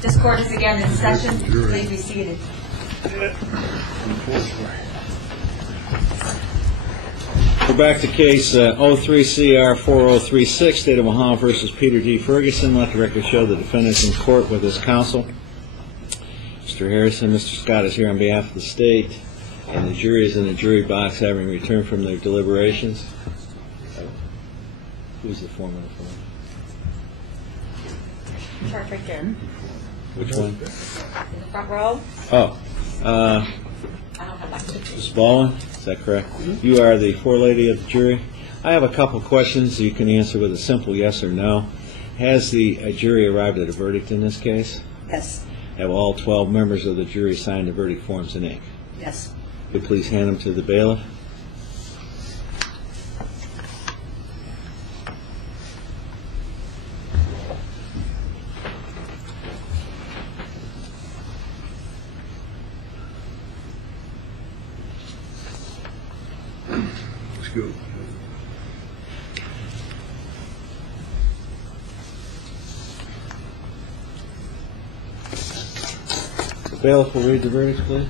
This court is again in session. Please be seated. We're back to case 03-CR-4036, State of Ohio versus Peter D. Ferguson. Let the record show the defendant in court with his counsel. Mr. Harrison, Mr. Scott is here on behalf of the state, and the jury is in the jury box having returned from their deliberations. Who's the foreman for it? Chart right there. Which one? In the front row. Oh. I don't have that. Ms. Baldwin, is that correct? Mm-hmm. You are the forelady of the jury. I have a couple questions you can answer with a simple yes or no. Has the jury arrived at a verdict in this case? Yes. Have all 12 members of the jury signed the verdict forms in ink? Yes. Could you please hand them to the bailiff? Let's go. The bailiff will read the verdict, please.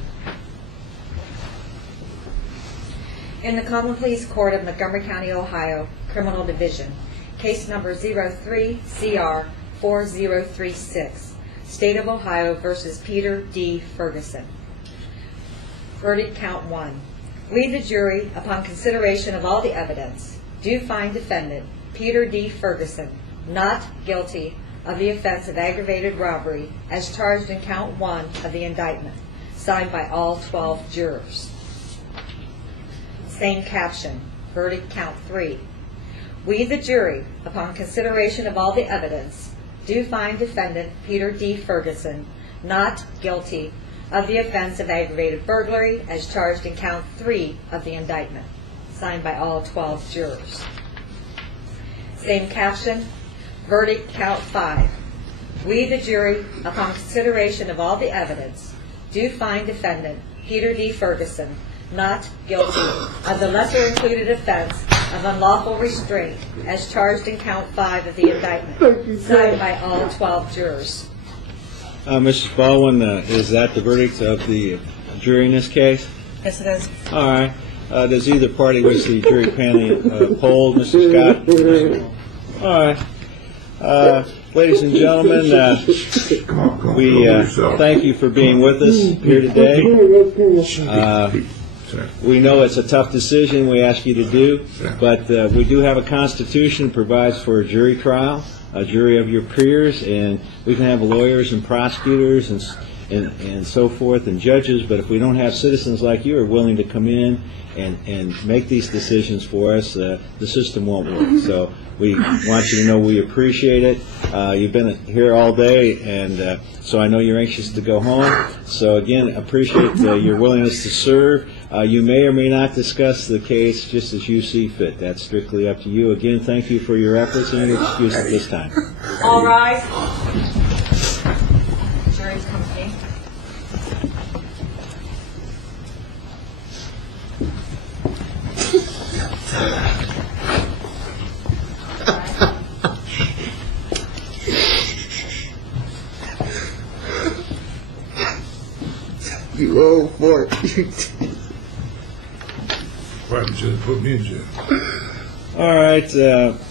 In the Common Pleas Court of Montgomery County, Ohio, Criminal Division, case number 03-CR-4036, State of Ohio versus Peter D. Ferguson. Verdict count 1. We, the jury, upon consideration of all the evidence, do find defendant Peter D. Ferguson not guilty of the offense of aggravated robbery as charged in count 1 of the indictment, signed by all 12 jurors. Same caption. Verdict count 3. We, the jury, upon consideration of all the evidence, do find defendant Peter D. Ferguson not guilty of the offense of aggravated burglary as charged in count 3 of the indictment, signed by all 12 jurors. Same caption. Verdict count 5. We, the jury, upon consideration of all the evidence, do find defendant Peter D. Ferguson not guilty of the lesser included offense of unlawful restraint as charged in count 5 of the indictment, signed by all 12 jurors. Mrs. Baldwin, is that the verdict of the jury in this case? Yes, it is. All right. Does either party wish the jury panel polled, Mr. Scott? All right. Ladies and gentlemen, we thank you for being with us here today. We know it's a tough decision we ask you to do, but we do have a constitution that provides for a jury trial, a jury of your peers, and we can have lawyers and prosecutors and so forth and judges, but if we don't have citizens like you who are willing to come in and make these decisions for us, the system won't work. So we want you to know we appreciate it. You've been here all day, and so I know you're anxious to go home. So again, appreciate your willingness to serve. You may or may not discuss the case just as you see fit. That's strictly up to you. Again, thank you for your efforts and your excuse at this time. All rise. Jury's company. You old fart. Probably should have put me in jail. All right.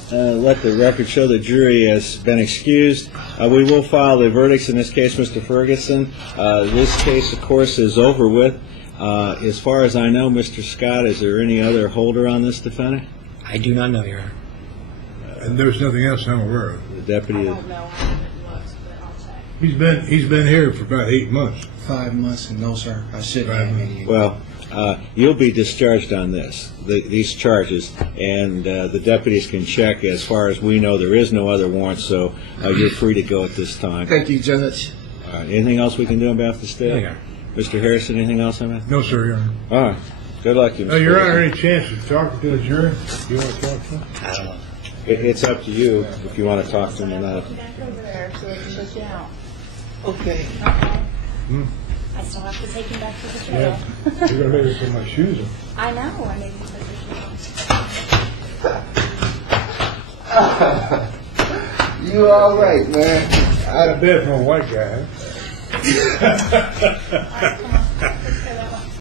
Let the record show the jury has been excused. We will file the verdicts in this case, Mr. Ferguson. This case, of course, is over with. As far as I know, Mr. Scott, is there any other holder on this defendant? I do not know, Your Honor. And there's nothing else I'm aware of. The deputy. I don't know how it looks, but I'll check. He's been here for about 8 months. 5 months, and no, sir. I shouldn't have any. Well, you'll be discharged on these charges, and the deputies can check. As far as we know, there is no other warrant, so you're free to go at this time. Thank you, Judge. All right. Anything else we can do on behalf of the state? No, Mr. Harrison, anything else on that? No, sir, Your Honor. All right. Good luck to you, Mr. Your Harrison. Honor, any chance of talking to the jury? You want to talk to them? I don't know. It's up to you if you want to talk to them or not. Back over there so they can check you out. Okay. Okay. Hmm? I still have to take him back to the jail. Yeah. You're going to make me put my shoes on. I know. I made him put his shoes on. You all right, man? I'd have bet for a white guy. All right, come